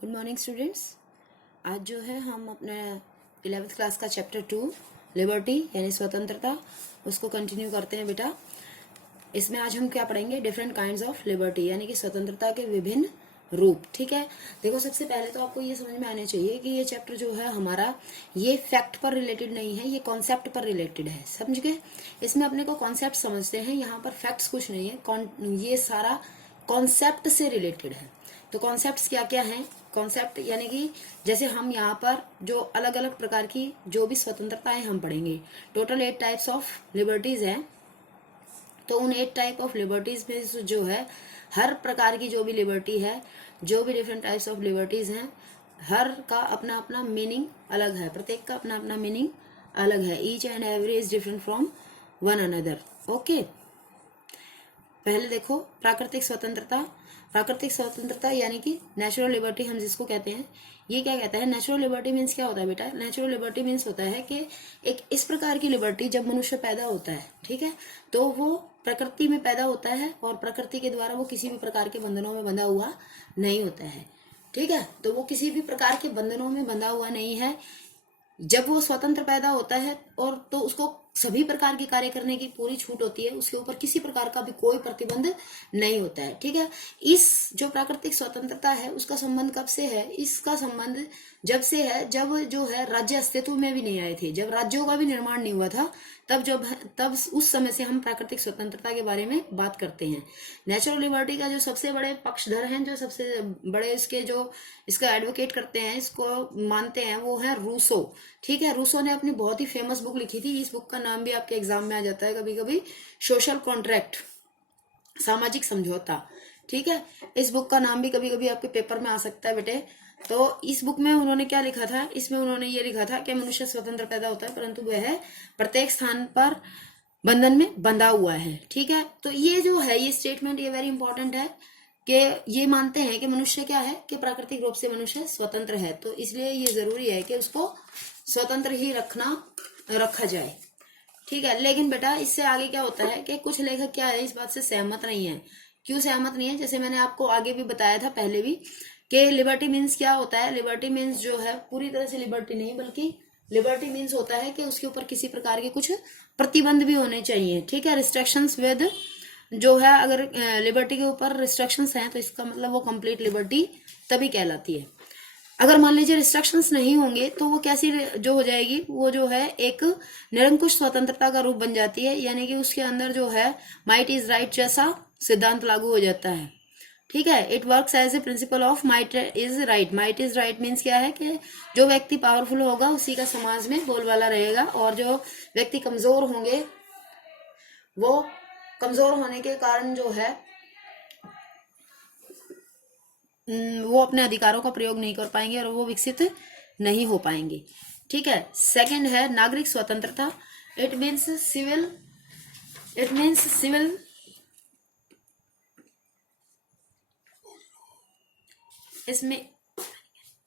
Good morning students. आज जो है हम अपने 11th क्लास का चैप्टर 2 लिबर्टी यानी स्वतंत्रता उसको कंटिन्यू करते हैं बेटा। इसमें आज हम क्या पढ़ेंगे, डिफरेंट काइंड्स ऑफ लिबर्टी यानी कि स्वतंत्रता के विभिन्न रूप। ठीक है, देखो सबसे पहले तो आपको ये समझ में आना चाहिए कि ये चैप्टर जो है हमारा ये फैक्ट पर रिलेटेड नहीं है, ये कॉन्सेप्ट पर रिलेटेड है। समझ गए? इसमें अपने को कॉन्सेप्ट समझते हैं, यहाँ पर फैक्ट्स कुछ नहीं है, ये सारा कॉन्सेप्ट से रिलेटेड है। तो कॉन्सेप्ट्स क्या क्या हैं? कॉन्सेप्ट यानी कि जैसे हम यहाँ पर जो अलग अलग प्रकार की जो भी स्वतंत्रताएं हम पढ़ेंगे, टोटल 8 टाइप्स ऑफ लिबर्टीज हैं। तो उन 8 टाइप ऑफ लिबर्टीज में जो है हर प्रकार की जो भी लिबर्टी है, जो भी डिफरेंट टाइप्स ऑफ लिबर्टीज हैं, हर का अपना अपना मीनिंग अलग है, प्रत्येक का अपना अपना मीनिंग अलग है। Each and every is different from one another. Okay, पहले देखो प्राकृतिक स्वतंत्रता। प्राकृतिक स्वतंत्रता यानी कि नेचुरल लिबर्टी हम जिसको कहते हैं, ये क्या कहता है? नेचुरल लिबर्टी मीन्स क्या होता है बेटा? नेचुरल लिबर्टी मीन्स होता है कि एक इस प्रकार की लिबर्टी जब मनुष्य पैदा होता है, ठीक है, तो वो प्रकृति में पैदा होता है और प्रकृति के द्वारा वो किसी भी प्रकार के बंधनों में बंधा हुआ नहीं होता है। ठीक है, तो वो किसी भी प्रकार के बंधनों में बंधा हुआ नहीं है। जब वो स्वतंत्र पैदा होता है और तो उसको सभी प्रकार के कार्य करने की पूरी छूट होती है, उसके ऊपर किसी प्रकार का भी कोई प्रतिबंध नहीं होता है। ठीक है, इस जो प्राकृतिक स्वतंत्रता है उसका संबंध कब से है? इसका संबंध जब से है जब जो है राज्य अस्तित्व में भी नहीं आए थे, जब राज्यों का भी निर्माण नहीं हुआ था, तब उस समय से हम प्राकृतिक स्वतंत्रता के बारे में बात करते हैं। नेचुरल लिबर्टी का जो सबसे बड़े पक्षधर हैं, जो सबसे बड़े इसके जो इसका एडवोकेट करते हैं, इसको मानते हैं, वो है रूसो। ठीक है, रूसो ने अपनी बहुत ही फेमस बुक लिखी थी। इस बुक का नाम भी आपके एग्जाम में आ जाता है कभी कभी, सोशल कॉन्ट्रैक्ट, सामाजिक समझौता। ठीक है, इस बुक का नाम भी कभी कभी आपके पेपर में आ सकता है बेटे। तो इस बुक में उन्होंने क्या लिखा था? इसमें उन्होंने ये लिखा था कि मनुष्य स्वतंत्र पैदा होता है परंतु वह प्रत्येक स्थान पर बंधन में बंधा हुआ है। ठीक है, तो ये जो है ये स्टेटमेंट ये वेरी इंपॉर्टेंट है कि ये मानते हैं कि मनुष्य क्या है कि प्राकृतिक रूप से मनुष्य स्वतंत्र है, तो इसलिए ये जरूरी है कि उसको स्वतंत्र ही रखा जाए। ठीक है, लेकिन बेटा इससे आगे क्या होता है कि कुछ लेखक क्या है इस बात से सहमत नहीं है। क्यों सहमत नहीं है? जैसे मैंने आपको आगे भी बताया था पहले भी कि लिबर्टी मीन्स क्या होता है। लिबर्टी मीन्स जो है पूरी तरह से लिबर्टी नहीं, बल्कि लिबर्टी मीन्स होता है कि उसके ऊपर किसी प्रकार के कुछ प्रतिबंध भी होने चाहिए। ठीक है, रिस्ट्रिक्शंस विद जो है, अगर लिबर्टी के ऊपर रिस्ट्रिक्शंस हैं तो इसका मतलब वो कंप्लीट लिबर्टी तभी कहलाती है। अगर मान लीजिए रिस्ट्रिक्शंस नहीं होंगे तो वो कैसी जो हो जाएगी, वो जो है एक निरंकुश स्वतंत्रता का रूप बन जाती है, यानी कि उसके अंदर जो है माइट इज राइट जैसा सिद्धांत लागू हो जाता है। ठीक है, it works as a principle of might is right. Might is right means क्या है कि जो व्यक्ति पावरफुल होगा उसी का समाज में बोलबाला रहेगा, और जो व्यक्ति कमजोर होंगे वो कमजोर होने के कारण जो है वो अपने अधिकारों का प्रयोग नहीं कर पाएंगे और वो विकसित नहीं हो पाएंगे। ठीक है, सेकंड है नागरिक स्वतंत्रता। इट मीन्स सिविल इसमें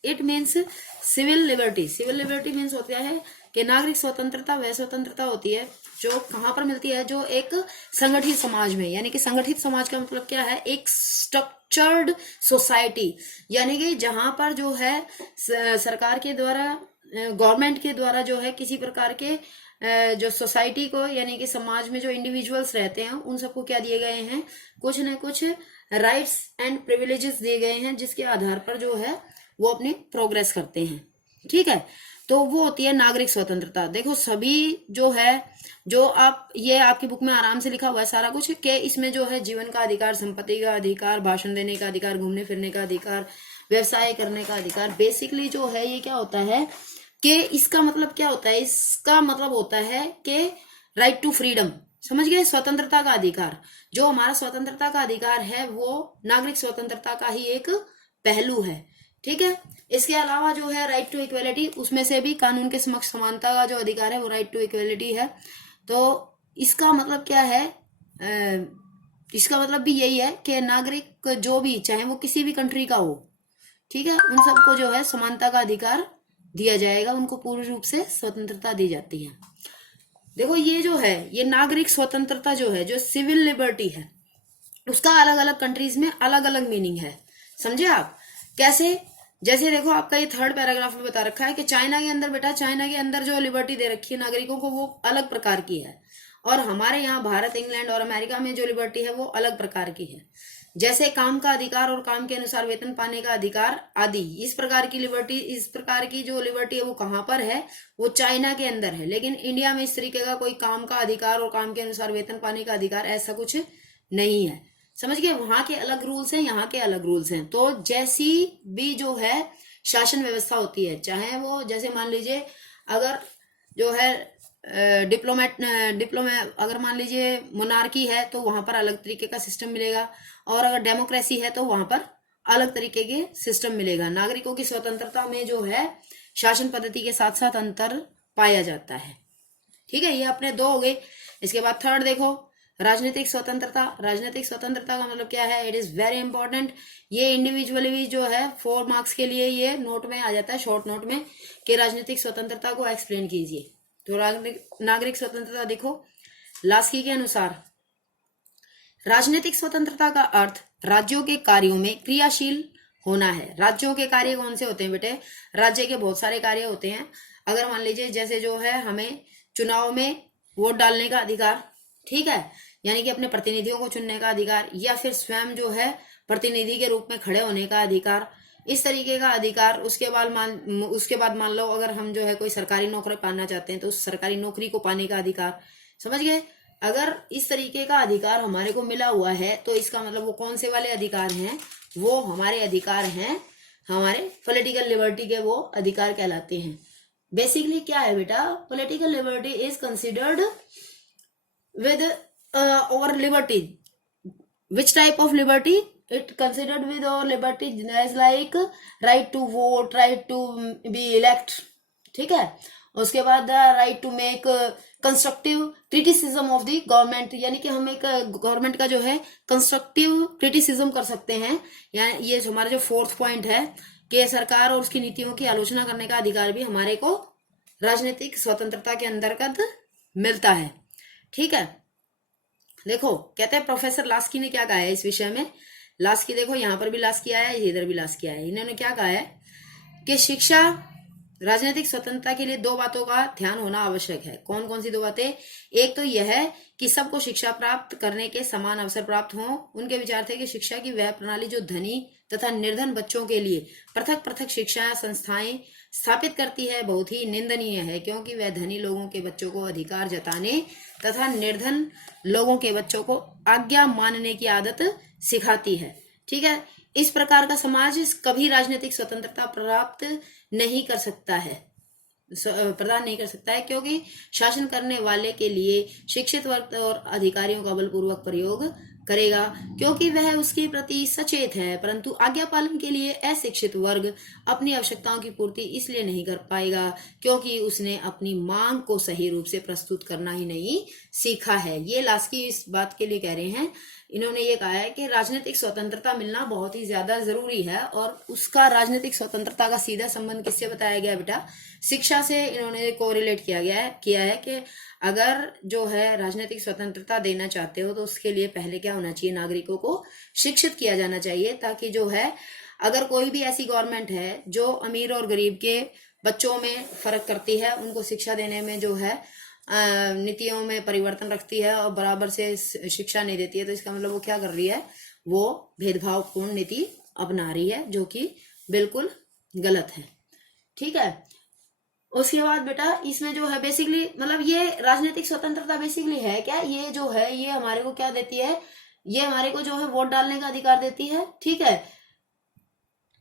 it means civil liberty. Civil liberty means होता है कि नागरिक स्वतंत्रता वह स्वतंत्रता होती है जो कहाँ पर मिलती है? जो एक संगठित समाज में, यानी कि संगठित समाज का मतलब क्या है? एक स्ट्रक्चर्ड सोसाइटी, यानी कि जहां पर जो है सरकार के द्वारा, गवर्नमेंट के द्वारा जो है किसी प्रकार के जो सोसाइटी को, यानी कि समाज में जो इंडिविजुअल्स रहते हैं उन सबको क्या दिए गए हैं? कुछ न कुछ राइट्स एंड प्रिविलेजेस दिए गए हैं, जिसके आधार पर जो है वो अपनी प्रोग्रेस करते हैं। ठीक है, तो वो होती है नागरिक स्वतंत्रता। देखो सभी जो है, जो आप ये आपकी बुक में आराम से लिखा हुआ है सारा कुछ, कि इसमें जो है जीवन का अधिकार, संपत्ति का अधिकार, भाषण देने का अधिकार, घूमने फिरने का अधिकार, व्यवसाय करने का अधिकार। बेसिकली जो है ये क्या होता है कि इसका मतलब क्या होता है? इसका मतलब होता है कि राइट टू फ्रीडम। समझ गए? स्वतंत्रता का अधिकार। जो हमारा स्वतंत्रता का अधिकार है वो नागरिक स्वतंत्रता का ही एक पहलू है। ठीक है, इसके अलावा जो है राइट टू इक्वेलिटी, उसमें से भी कानून के समक्ष समानता का जो अधिकार है वो राइट टू इक्वेलिटी है। तो इसका मतलब क्या है? इसका मतलब भी यही है कि नागरिक जो भी, चाहे वो किसी भी कंट्री का हो, ठीक है, उन सबको जो है समानता का अधिकार दिया जाएगा, उनको पूर्ण रूप से स्वतंत्रता दी जाती है। देखो ये जो है ये नागरिक स्वतंत्रता जो है, जो सिविल लिबर्टी है, उसका अलग अलग कंट्रीज में अलग अलग मीनिंग है। समझे आप? कैसे? जैसे देखो आपका ये थर्ड पैराग्राफ में बता रखा है कि चाइना के अंदर बेटा, चाइना के अंदर जो लिबर्टी दे रखी है नागरिकों को वो अलग प्रकार की है, और हमारे यहाँ भारत, इंग्लैंड और अमेरिका में जो लिबर्टी है वो अलग प्रकार की है। जैसे काम का अधिकार और काम के अनुसार वेतन पाने का अधिकार आदि, इस प्रकार की लिबर्टी, इस प्रकार की जो लिबर्टी है वो कहाँ पर है, वो चाइना के अंदर है। लेकिन इंडिया में इस तरीके का कोई काम का अधिकार और काम के अनुसार वेतन पाने का अधिकार ऐसा कुछ नहीं है। समझ गए, वहां के अलग रूल्स हैं, यहाँ के अलग रूल्स हैं। तो जैसी भी जो है शासन व्यवस्था होती है, चाहे वो जैसे मान लीजिए अगर जो है डिप्लोमेट अगर मान लीजिए मोनार्की है तो वहां पर अलग तरीके का सिस्टम मिलेगा, और अगर डेमोक्रेसी है तो वहां पर अलग तरीके के सिस्टम मिलेगा। नागरिकों की स्वतंत्रता में जो है शासन पद्धति के साथ साथ अंतर पाया जाता है। ठीक है, ये अपने दो हो गए। इसके बाद थर्ड देखो, राजनीतिक स्वतंत्रता। राजनीतिक स्वतंत्रता का मतलब क्या है, इट इज वेरी इंपॉर्टेंट। ये इंडिविजुअली भी जो है 4 मार्क्स के लिए ये नोट में आ जाता है, शॉर्ट नोट में, कि राजनीतिक स्वतंत्रता को एक्सप्लेन कीजिए। तो नागरिक स्वतंत्रता देखो, लास्की के अनुसार राजनीतिक स्वतंत्रता का अर्थ राज्यों के कार्यों में क्रियाशील होना है। राज्यों के कार्य कौन से होते हैं बेटे, राज्य के बहुत सारे कार्य होते हैं। अगर मान लीजिए जैसे जो है हमें चुनाव में वोट डालने का अधिकार, ठीक है, यानी कि अपने प्रतिनिधियों को चुनने का अधिकार, या फिर स्वयं जो है प्रतिनिधि के रूप में खड़े होने का अधिकार, इस तरीके का अधिकार। उसके बाद मान लो अगर हम जो है कोई सरकारी नौकरी पाना चाहते हैं तो उस सरकारी नौकरी को पाने का अधिकार। समझ गए, अगर इस तरीके का अधिकार हमारे को मिला हुआ है तो इसका मतलब वो कौन से वाले अधिकार हैं, वो हमारे अधिकार हैं, हमारे पॉलिटिकल लिबर्टी के वो अधिकार कहलाते हैं। बेसिकली क्या है बेटा, political liberty is considered with our liberty. Which type of liberty? It considered with our liberty as like right to vote, right to be elect, ठीक है। उसके बाद right to make constructive criticism of the government, यानी कि हम एक government का जो है कंस्ट्रक्टिव क्रिटिसिज्म कर सकते हैं। यानी ये हमारा जो फोर्थ पॉइंट है कि सरकार और उसकी नीतियों की आलोचना करने का अधिकार भी हमारे को राजनीतिक स्वतंत्रता के अंतर्गत मिलता है। ठीक है, देखो कहते हैं प्रोफेसर लास्की ने क्या कहा है इस विषय में। लास्की देखो, यहाँ पर भी लास्की आया है, इधर भी लास्की आया है। इन्होंने क्या कहा है कि शिक्षा राजनीतिक स्वतंत्रता के लिए 2 बातों का ध्यान होना आवश्यक है। कौन कौन सी 2 बातें? एक तो यह है कि सबको शिक्षा प्राप्त करने के समान अवसर प्राप्त हों। उनके विचार थे कि शिक्षा की वह प्रणाली जो धनी तथा निर्धन बच्चों के लिए पृथक पृथक शिक्षा संस्थाएं स्थापित करती है बहुत ही निंदनीय है, क्योंकि वह धनी लोगों के बच्चों को अधिकार जताने तथा निर्धन लोगों के बच्चों को आज्ञा मानने की आदत सिखाती है। ठीक है, इस प्रकार का समाज कभी राजनीतिक स्वतंत्रता प्राप्त नहीं कर सकता है, प्रदान नहीं कर सकता है, क्योंकि शासन करने वाले के लिए शिक्षित वर्ग और अधिकारियों का बलपूर्वक प्रयोग करेगा, क्योंकि वह उसके प्रति सचेत है, परंतु आज्ञा पालन के लिए अशिक्षित वर्ग अपनी आवश्यकताओं की पूर्ति इसलिए नहीं कर पाएगा क्योंकि उसने अपनी मांग को सही रूप से प्रस्तुत करना ही नहीं सीखा है। ये लास्की इस बात के लिए कह रहे हैं, इन्होंने ये कहा है कि राजनीतिक स्वतंत्रता मिलना बहुत ही ज्यादा जरूरी है, और उसका राजनीतिक स्वतंत्रता का सीधा संबंध किससे बताया गया बेटा? शिक्षा से इन्होंने कोरिलेट किया है कि अगर जो है राजनीतिक स्वतंत्रता देना चाहते हो तो उसके लिए पहले क्या होना चाहिए, नागरिकों को शिक्षित किया जाना चाहिए, ताकि जो है अगर कोई भी ऐसी गवर्नमेंट है जो अमीर और गरीब के बच्चों में फर्क करती है, उनको शिक्षा देने में जो है नीतियों में परिवर्तन रखती है और बराबर से शिक्षा नहीं देती है, तो इसका मतलब वो क्या कर रही है, वो भेदभावपूर्ण नीति अपना रही है, जो कि बिल्कुल गलत है। ठीक है, उसके बाद बेटा इसमें जो है बेसिकली मतलब ये राजनीतिक स्वतंत्रता बेसिकली है क्या, ये जो है ये हमारे को क्या देती है, ये हमारे को जो है वोट डालने का अधिकार देती है। ठीक है,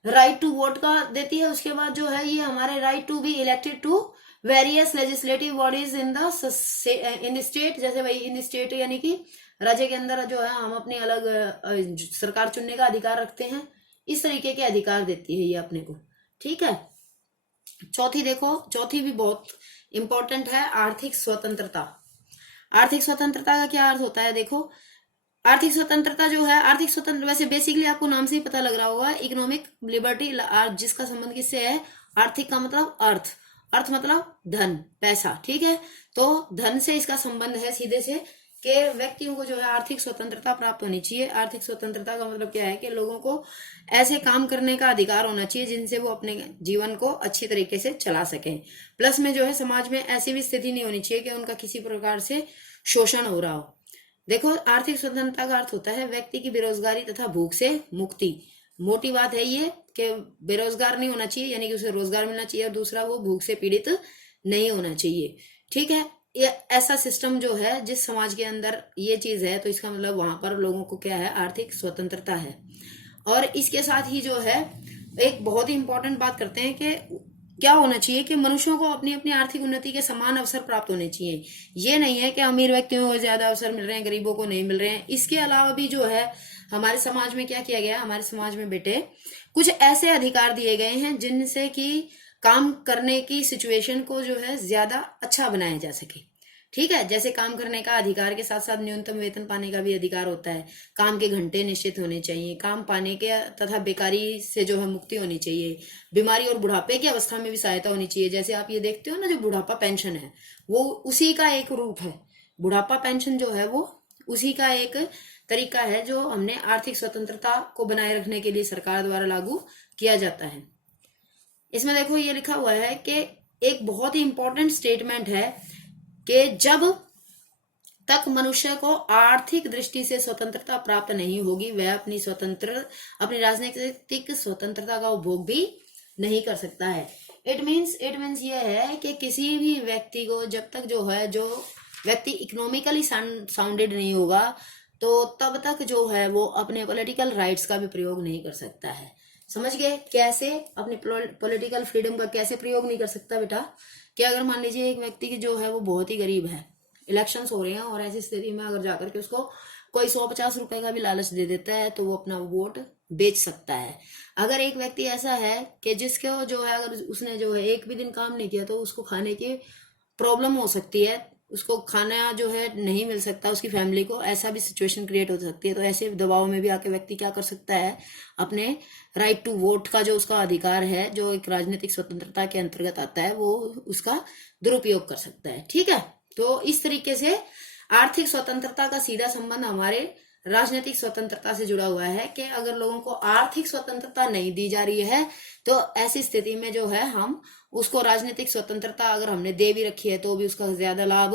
राइट टू वोट का देती है। उसके बाद जो है ये हमारे right to be elected to various legislative bodies in the state, जैसे भाई इन स्टेट यानी कि राज्य के अंदर जो है हम अपनी अलग सरकार चुनने का अधिकार रखते हैं, इस तरीके के अधिकार देती है ये अपने को। ठीक है, चौथी देखो, चौथी भी बहुत इंपॉर्टेंट है, आर्थिक स्वतंत्रता। आर्थिक स्वतंत्रता का क्या अर्थ होता है? देखो आर्थिक स्वतंत्रता जो है, आर्थिक स्वतंत्र वैसे बेसिकली आपको नाम से ही पता लग रहा होगा, इकोनॉमिक लिबर्टी, जिसका संबंध किससे है? आर्थिक का मतलब अर्थ, अर्थ मतलब धन, पैसा। ठीक है, तो धन से इसका संबंध है सीधे से कि व्यक्तियों को जो है आर्थिक स्वतंत्रता प्राप्त होनी चाहिए। आर्थिक स्वतंत्रता का मतलब क्या है कि लोगों को ऐसे काम करने का अधिकार होना चाहिए जिनसे वो अपने जीवन को अच्छी तरीके से चला सकें। प्लस में जो है समाज में ऐसी भी स्थिति नहीं होनी चाहिए कि उनका किसी प्रकार से शोषण हो रहा हो। देखो, आर्थिक स्वतंत्रता का अर्थ होता है व्यक्ति की बेरोजगारी तथा भूख से मुक्ति। मोटी बात है ये कि बेरोजगार नहीं होना चाहिए, यानी कि उसे रोजगार मिलना चाहिए, और दूसरा वो भूख से पीड़ित नहीं होना चाहिए। ठीक है, ये ऐसा सिस्टम जो है जिस समाज के अंदर ये चीज है, तो इसका मतलब वहां पर लोगों को क्या है, आर्थिक स्वतंत्रता है। और इसके साथ ही जो है एक बहुत ही इंपॉर्टेंट बात करते हैं कि क्या होना चाहिए कि मनुष्यों को अपनी अपनी आर्थिक उन्नति के समान अवसर प्राप्त होने चाहिए। ये नहीं है कि अमीर व्यक्तियों को ज्यादा अवसर मिल रहे हैं, गरीबों को नहीं मिल रहे हैं। इसके अलावा भी जो है हमारे समाज में क्या किया गया, हमारे समाज में बेटे कुछ ऐसे अधिकार दिए गए हैं जिनसे कि काम करने की सिचुएशन को जो है ज्यादा अच्छा बनाया जा सके। ठीक है, जैसे काम करने का अधिकार के साथ साथ न्यूनतम वेतन पाने का भी अधिकार होता है, काम के घंटे निश्चित होने चाहिए, काम पाने के तथा बेकारी से जो है मुक्ति होनी चाहिए, बीमारी और बुढ़ापे की अवस्था में भी सहायता होनी चाहिए। जैसे आप ये देखते हो ना, जो बुढ़ापा पेंशन है वो उसी का एक रूप है। बुढ़ापा पेंशन जो है वो उसी का एक तरीका है जो हमने आर्थिक स्वतंत्रता को बनाए रखने के लिए सरकार द्वारा लागू किया जाता है। इसमें देखो ये लिखा हुआ है कि एक बहुत ही इंपॉर्टेंट स्टेटमेंट है कि जब तक मनुष्य को आर्थिक दृष्टि से स्वतंत्रता प्राप्त नहीं होगी, वह अपनी राजनीतिक स्वतंत्रता का उपभोग भी नहीं कर सकता है। इट मीन्स ये है कि किसी भी व्यक्ति को जब तक जो है, जो व्यक्ति इकोनॉमिकली साउंडेड नहीं होगा, तो तब तक जो है वो अपने पॉलिटिकल राइट्स का भी प्रयोग नहीं कर सकता है। समझ गए कैसे अपने पॉलिटिकल फ्रीडम का कैसे प्रयोग नहीं कर सकता बेटा? कि अगर मान लीजिए एक व्यक्ति की जो है वो बहुत ही गरीब है, इलेक्शंस हो रहे हैं, और ऐसी स्थिति में अगर जाकर के उसको कोई 150 रुपए का भी लालच दे देता है तो वो अपना वोट बेच सकता है। अगर एक व्यक्ति ऐसा है कि जिसको जो है, अगर उसने जो है एक भी दिन काम नहीं किया तो उसको खाने की प्रॉब्लम हो सकती है, उसको खाना जो है नहीं मिल सकता, उसकी फैमिली को, ऐसा भी सिचुएशन क्रिएट हो सकती है। तो ऐसे दबाव में भी आके व्यक्ति क्या कर सकता है, अपने राइट टू वोट का जो उसका अधिकार है, जो एक राजनीतिक स्वतंत्रता के अंतर्गत आता है, वो उसका दुरुपयोग कर सकता है। ठीक है, तो इस तरीके से आर्थिक स्वतंत्रता का सीधा संबंध हमारे राजनीतिक स्वतंत्रता से जुड़ा हुआ है कि अगर लोगों को आर्थिक स्वतंत्रता नहीं दी जा रही है तो ऐसी स्थिति में जो है हम उसको राजनीतिक स्वतंत्रता अगर हमने दे भी रखी है तो भी उसका ज्यादा लाभ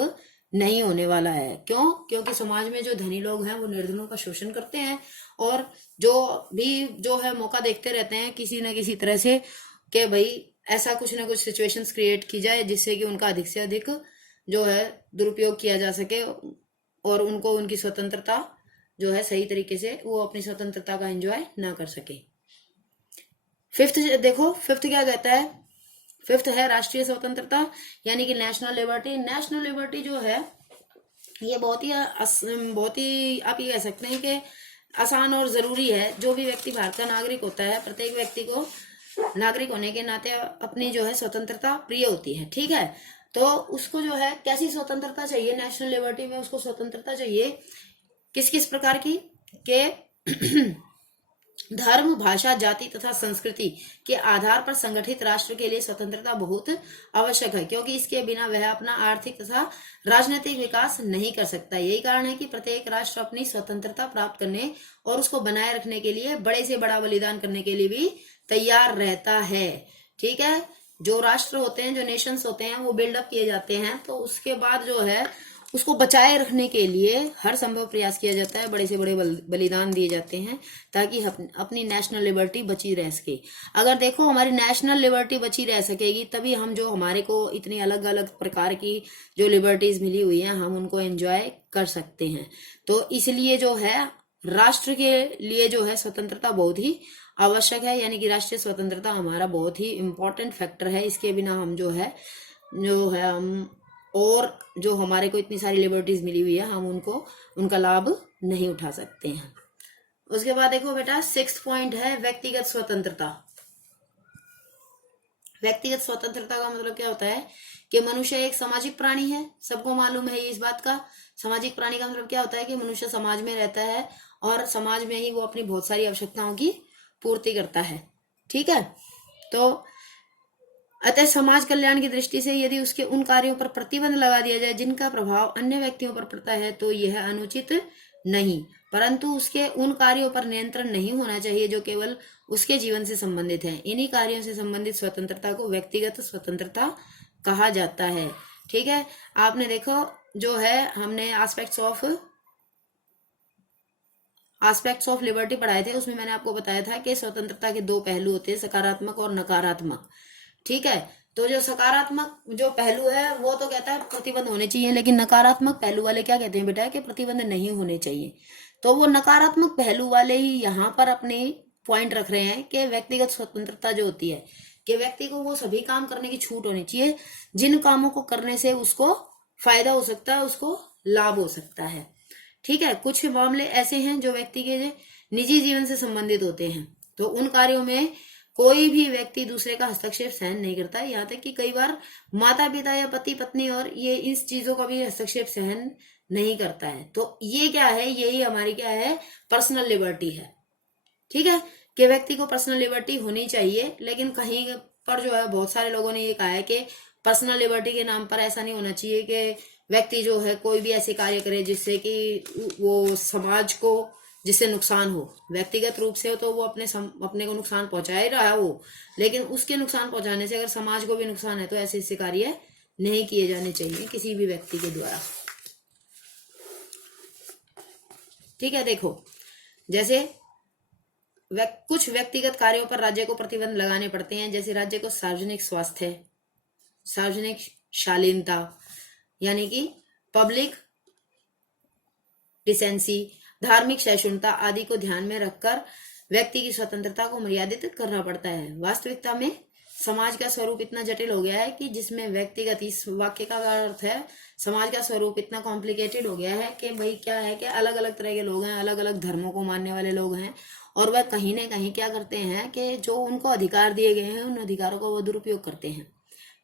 नहीं होने वाला है। क्यों? क्योंकि समाज में जो धनी लोग हैं वो निर्धनों का शोषण करते हैं, और जो भी जो है मौका देखते रहते हैं किसी न किसी तरह से कि भाई ऐसा कुछ ना कुछ सिचुएशंस क्रिएट की जाए जिससे कि उनका अधिक से अधिक जो है दुरुपयोग किया जा सके और उनको उनकी स्वतंत्रता जो है सही तरीके से वो अपनी स्वतंत्रता का एंजॉय ना कर सके। फिफ्थ देखो, फिफ्थ क्या कहता है? फिफ्थ है राष्ट्रीय स्वतंत्रता, यानी कि नेशनल लिबर्टी। नेशनल लिबर्टी जो है ये बहुत ही आप ये कह सकते हैं कि आसान और जरूरी है। जो भी व्यक्ति भारत का नागरिक होता है, प्रत्येक व्यक्ति को नागरिक होने के नाते अपनी जो है स्वतंत्रता प्रिय होती है। ठीक है, तो उसको जो है कैसी स्वतंत्रता चाहिए? नेशनल लिबर्टी में उसको स्वतंत्रता चाहिए किस किस प्रकार की? के धर्म, भाषा, जाति तथा संस्कृति के आधार पर संगठित राष्ट्र के लिए स्वतंत्रता बहुत आवश्यक है, क्योंकि इसके बिना वह अपना आर्थिक तथा राजनीतिक विकास नहीं कर सकता। यही कारण है कि प्रत्येक राष्ट्र अपनी स्वतंत्रता प्राप्त करने और उसको बनाए रखने के लिए बड़े से बड़ा बलिदान करने के लिए भी तैयार रहता है। ठीक है, जो राष्ट्र होते हैं, जो नेशंस होते हैं, वो बिल्डअप किए जाते हैं, तो उसके बाद जो है उसको बचाए रखने के लिए हर संभव प्रयास किया जाता है, बड़े से बड़े बलिदान दिए जाते हैं ताकि अपनी नेशनल लिबर्टी बची रह सके। अगर देखो हमारी नेशनल लिबर्टी बची रह सकेगी तभी हम जो हमारे को इतनी अलग अलग प्रकार की जो लिबर्टीज मिली हुई हैं हम उनको एंजॉय कर सकते हैं। तो इसलिए जो है राष्ट्र के लिए जो है स्वतंत्रता बहुत ही आवश्यक है, यानी कि राष्ट्रीय स्वतंत्रता हमारा बहुत ही इम्पोर्टेंट फैक्टर है। इसके बिना हम जो है हम और जो हमारे को इतनी सारी लिबर्टीज मिली हुई है हम उनका लाभ नहीं उठा सकते हैं। उसके बाद देखो बेटा, सिक्स्थ पॉइंट है व्यक्तिगत स्वतंत्रता। व्यक्तिगत स्वतंत्रता का मतलब क्या होता है कि मनुष्य एक सामाजिक प्राणी है। सबको मालूम है इस बात का। सामाजिक प्राणी का मतलब क्या होता है कि मनुष्य समाज में रहता है और समाज में ही वो अपनी बहुत सारी आवश्यकताओं की पूर्ति करता है। ठीक है, तो अतः समाज कल्याण की दृष्टि से यदि उसके उन कार्यों पर प्रतिबंध लगा दिया जाए जिनका प्रभाव अन्य व्यक्तियों पर पड़ता है तो यह अनुचित नहीं, परंतु उसके उन कार्यों पर नियंत्रण नहीं होना चाहिए जो केवल उसके जीवन से संबंधित हैं। इन्हीं कार्यों से संबंधित स्वतंत्रता को व्यक्तिगत स्वतंत्रता कहा जाता है। ठीक है, आपने देखो जो है हमने एस्पेक्ट्स ऑफ लिबर्टी पढ़ाए थे, उसमें मैंने आपको बताया था कि स्वतंत्रता के दो पहलू होते हैं, सकारात्मक और नकारात्मक। ठीक है, तो जो सकारात्मक जो पहलू है वो तो कहता है प्रतिबंध होने चाहिए, लेकिन नकारात्मक पहलू वाले क्या कहते हैं बेटा कि प्रतिबंध नहीं होने चाहिए। तो वो नकारात्मक पहलू वाले ही यहाँ पर अपने पॉइंट रख रहे हैं कि व्यक्तिगत स्वतंत्रता जो होती है कि व्यक्ति को वो सभी काम करने की छूट होनी चाहिए जिन कामों को करने से उसको फायदा हो सकता है, उसको लाभ हो सकता है। ठीक है, कुछ मामले ऐसे हैं जो व्यक्ति के निजी जीवन से संबंधित होते हैं, तो उन कार्यों में कोई भी व्यक्ति दूसरे का हस्तक्षेप सहन नहीं करता। यहाँ तक कि कई बार माता पिता या पति पत्नी और ये इस चीजों का भी हस्तक्षेप सहन नहीं करता है। तो ये क्या है, यही हमारी क्या है, पर्सनल लिबर्टी है। ठीक है, कि व्यक्ति को पर्सनल लिबर्टी होनी चाहिए, लेकिन कहीं पर जो है बहुत सारे लोगों ने ये कहा है कि पर्सनल लिबर्टी के नाम पर ऐसा नहीं होना चाहिए कि व्यक्ति जो है कोई भी ऐसे कार्य करे जिससे कि वो समाज को जिससे नुकसान हो। व्यक्तिगत रूप से हो तो वो अपने को नुकसान पहुंचा ही रहा हो, लेकिन उसके नुकसान पहुंचाने से अगर समाज को भी नुकसान है तो ऐसे कार्य नहीं किए जाने चाहिए किसी भी व्यक्ति के द्वारा। ठीक है, देखो जैसे कुछ व्यक्तिगत कार्यों पर राज्य को प्रतिबंध लगाने पड़ते हैं, जैसे राज्य को सार्वजनिक स्वास्थ्य, सार्वजनिक शालीनता यानी कि पब्लिक डिसेंसी, धार्मिक सहिष्णुता आदि को ध्यान में रखकर व्यक्ति की स्वतंत्रता को मर्यादित करना पड़ता है। वास्तविकता में समाज का स्वरूप इतना जटिल हो गया है कि जिसमें व्यक्तिगत, इस वाक्य का अर्थ है समाज का स्वरूप इतना कॉम्प्लिकेटेड हो गया है कि भाई क्या है कि अलग अलग तरह के लोग हैं, अलग अलग धर्मों को मानने वाले लोग हैं, और वह कहीं ना कहीं क्या करते हैं कि जो उनको अधिकार दिए गए हैं उन अधिकारों का वो दुरुपयोग करते हैं।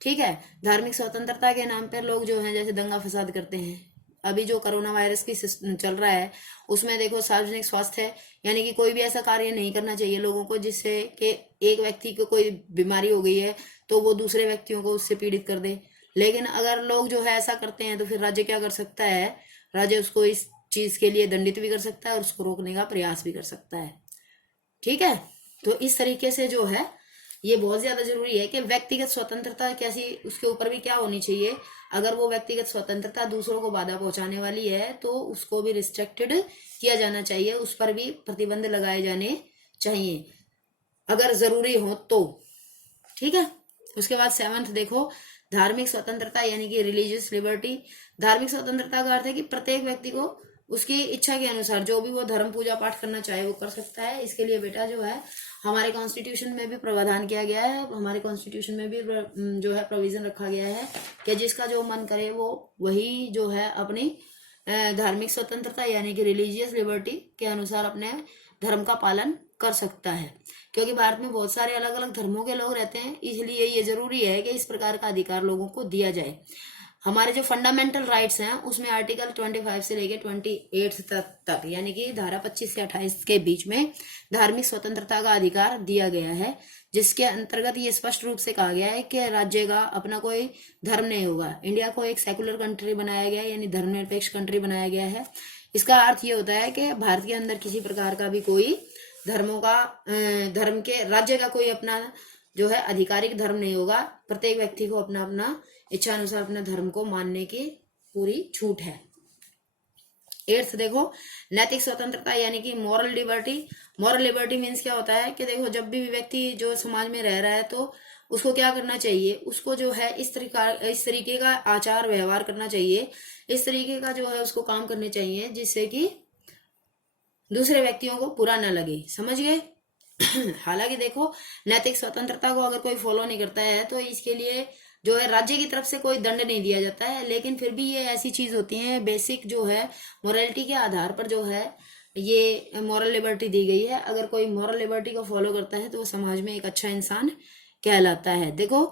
ठीक है, धार्मिक स्वतंत्रता के नाम पर लोग जो है जैसे दंगा फसाद करते हैं। अभी जो कोरोना वायरस की चल रहा है उसमें देखो सार्वजनिक स्वास्थ्य है, यानी कि कोई भी ऐसा कार्य नहीं करना चाहिए लोगों को जिससे कि एक व्यक्ति को कोई बीमारी हो गई है तो वो दूसरे व्यक्तियों को उससे पीड़ित कर दे। लेकिन अगर लोग जो है ऐसा करते हैं तो फिर राज्य क्या कर सकता है, राज्य उसको इस चीज के लिए दंडित भी कर सकता है और उसको रोकने का प्रयास भी कर सकता है। ठीक है, तो इस तरीके से जो है ये बहुत ज्यादा जरूरी है कि व्यक्तिगत स्वतंत्रता कैसी, उसके ऊपर भी क्या होनी चाहिए। अगर वो व्यक्तिगत स्वतंत्रता दूसरों को बाधा पहुंचाने वाली है तो उसको भी रिस्ट्रिक्टेड किया जाना चाहिए, उस पर भी प्रतिबंध लगाए जाने चाहिए अगर जरूरी हो तो। ठीक है, उसके बाद 7th देखो, धार्मिक स्वतंत्रता यानी कि रिलीजियस लिबर्टी। धार्मिक स्वतंत्रता का अर्थ है कि प्रत्येक व्यक्ति को उसकी इच्छा के अनुसार जो भी वो धर्म पूजा पाठ करना चाहे वो कर सकता है। इसके लिए बेटा जो है हमारे कॉन्स्टिट्यूशन में भी प्रावधान किया गया है, हमारे कॉन्स्टिट्यूशन में भी जो है प्रोविजन रखा गया है कि जिसका जो मन करे वो वही जो है अपनी धार्मिक स्वतंत्रता यानी कि रिलीजियस लिबर्टी के अनुसार अपने धर्म का पालन कर सकता है। क्योंकि भारत में बहुत सारे अलग अलग धर्मों के लोग रहते हैं, इसलिए ये जरूरी है कि इस प्रकार का अधिकार लोगों को दिया जाए। हमारे जो फंडामेंटल राइट्स हैं उसमें आर्टिकल 25 से लेके 28 तक यानी कि धारा 25 से 28 के बीच में धार्मिक स्वतंत्रता का अधिकार दिया गया है, जिसके अंतर्गत ये स्पष्ट रूप से कहा गया है कि राज्य का अपना कोई धर्म नहीं होगा। इंडिया को एक सेकुलर कंट्री बनाया गया है, यानी धर्मनिरपेक्ष कंट्री बनाया गया है। इसका अर्थ ये होता है कि भारत के अंदर किसी प्रकार का भी कोई धर्म के राज्य का कोई अपना जो है आधिकारिक धर्म नहीं होगा। प्रत्येक व्यक्ति को अपना अपना इच्छा अनुसार अपने धर्म को मानने की पूरी छूट है। 8th देखो, नैतिक स्वतंत्रता यानी कि moral liberty. Moral liberty means क्या होता है कि देखो जब भी व्यक्ति जो समाज में रह रहा है तो उसको क्या करना चाहिए, उसको जो है इस तरीके का आचार व्यवहार करना चाहिए, इस तरीके का जो है उसको काम करने चाहिए जिससे कि दूसरे व्यक्तियों को बुरा न लगे। समझ गए? हालांकि देखो नैतिक स्वतंत्रता को अगर कोई फॉलो नहीं करता है तो इसके लिए जो है राज्य की तरफ से कोई दंड नहीं दिया जाता है, लेकिन फिर भी ये ऐसी चीज होती है बेसिक जो है मोरालिटी के आधार पर जो है ये मॉरल लिबर्टी दी गई है। अगर कोई मॉरल लिबर्टी को फॉलो करता है तो वो समाज में एक अच्छा इंसान कहलाता है। देखो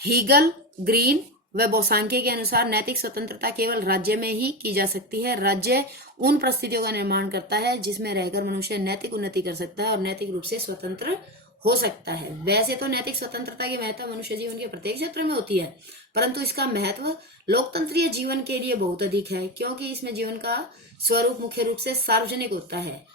हीगल, ग्रीन व बोसांके के अनुसार नैतिक स्वतंत्रता केवल राज्य में ही की जा सकती है। राज्य उन परिस्थितियों का निर्माण करता है जिसमें रहकर मनुष्य नैतिक उन्नति कर सकता है और नैतिक रूप से स्वतंत्र हो सकता है। वैसे तो नैतिक स्वतंत्रता की महत्ता मनुष्य जीवन के प्रत्येक क्षेत्र में होती है, परंतु इसका महत्व लोकतंत्रीय जीवन के लिए बहुत अधिक है, क्योंकि इसमें जीवन का स्वरूप मुख्य रूप से सार्वजनिक होता है।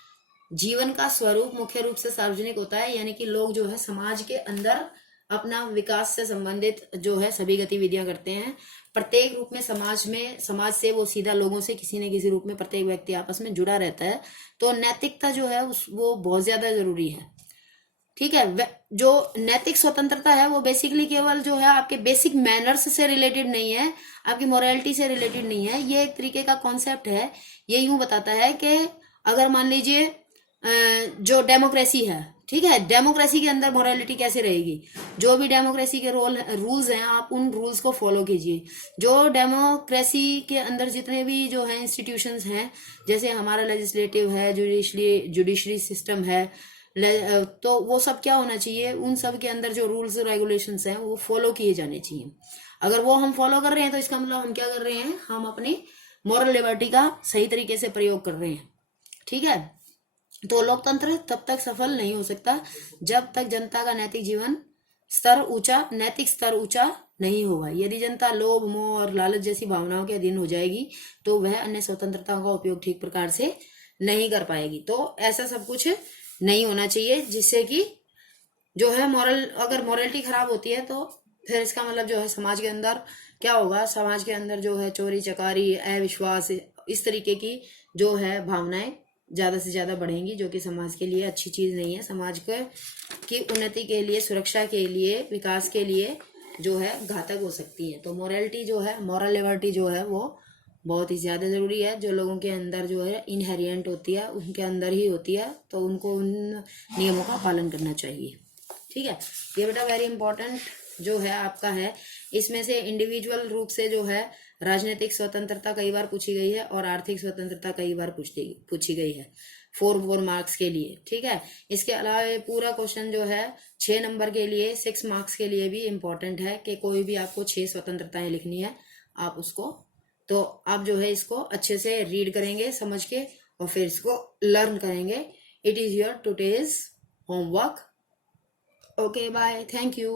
जीवन का स्वरूप मुख्य रूप से सार्वजनिक होता है, यानी कि लोग जो है समाज के अंदर अपना विकास से संबंधित जो है सभी गतिविधियां करते हैं। प्रत्येक रूप में समाज से वो सीधा लोगों से किसी न किसी रूप में प्रत्येक व्यक्ति आपस में जुड़ा रहता है। तो नैतिकता जो है वो बहुत ज्यादा जरूरी है। ठीक है, जो नैतिक स्वतंत्रता है वो बेसिकली केवल जो है आपके बेसिक मैनर्स से रिलेटेड नहीं है, आपकी मोरालिटी से रिलेटेड नहीं है। ये एक तरीके का कॉन्सेप्ट है। ये यूं बताता है कि अगर मान लीजिए जो डेमोक्रेसी है, ठीक है, डेमोक्रेसी के अंदर मोरालिटी कैसे रहेगी, जो भी डेमोक्रेसी के रूल्स हैं आप उन रूल्स को फॉलो कीजिए। जो डेमोक्रेसी के अंदर जितने भी जो है इंस्टीट्यूशंस हैं, जैसे हमारा लेजिस्लेटिव है, जुडिशरी सिस्टम है, तो वो सब क्या होना चाहिए, उन सब के अंदर जो रूल्स रेगुलेशंस हैं वो फॉलो किए जाने चाहिए। अगर वो हम फॉलो कर रहे हैं तो इसका मतलब हम क्या कर रहे हैं, हम अपनी मॉरल लिबर्टी का सही तरीके से प्रयोग कर रहे हैं। ठीक है, तो लोकतंत्र तब तक सफल नहीं हो सकता जब तक जनता का नैतिक स्तर ऊंचा नहीं होगा। यदि जनता लोभ, मोह और लालच जैसी भावनाओं के अधीन हो जाएगी तो वह अन्य स्वतंत्रताओं का उपयोग ठीक प्रकार से नहीं कर पाएगी। तो ऐसा सब कुछ नहीं होना चाहिए, जिससे कि जो है अगर मॉरलिटी खराब होती है तो फिर इसका मतलब जो है समाज के अंदर क्या होगा, समाज के अंदर जो है चोरी चकारी, अविश्वास, इस तरीके की जो है भावनाएं ज्यादा से ज्यादा बढ़ेंगी, जो कि समाज के लिए अच्छी चीज नहीं है। समाज की उन्नति के लिए, सुरक्षा के लिए, विकास के लिए जो है घातक हो सकती है। तो मोरालिटी जो है, मॉरल लिबर्टी जो है वो बहुत ही ज्यादा जरूरी है, जो लोगों के अंदर जो है इनहेरिएंट होती है, उनके अंदर ही होती है, तो उनको उन नियमों का पालन करना चाहिए। ठीक है, ये बेटा वेरी इंपॉर्टेंट जो है आपका है। इसमें से इंडिविजुअल रूप से जो है राजनीतिक स्वतंत्रता कई बार पूछी गई है और आर्थिक स्वतंत्रता कई बार पूछी गई है 4 मार्क्स के लिए। ठीक है, इसके अलावा ये पूरा क्वेश्चन जो है 6 नंबर के लिए, 6 मार्क्स के लिए भी इम्पोर्टेंट है कि कोई भी आपको 6 स्वतंत्रताएं लिखनी है, आप उसको तो आप जो है इसको अच्छे से रीड करेंगे समझ के और फिर इसको लर्न करेंगे। It is your today's homework. Okay bye, thank you.